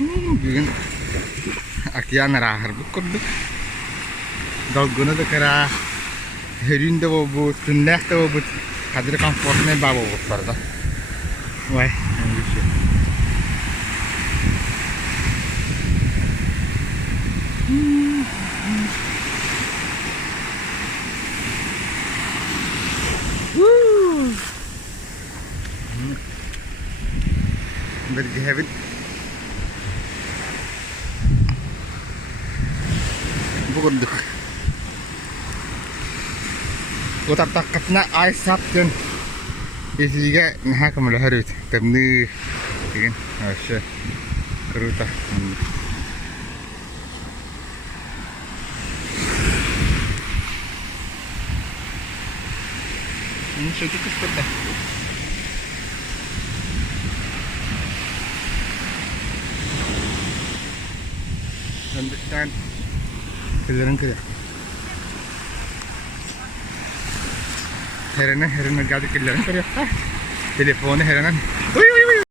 Bugün Akiya naraharbuk kurduk. Dalgını da kara herün de bu, tünlek de bu. Kadir komfortne baba bu parda. Vay, şey. Berjehevin. Bukunduk. Utak takatna ay sapten. Isiga nah kamala harut. Temni. Igen. Asya. Keruta. Ini sudah cukup dah. Understand? Kelaran kaya. Heranan gadi kelaran kaya. Telepon heranan. Uy.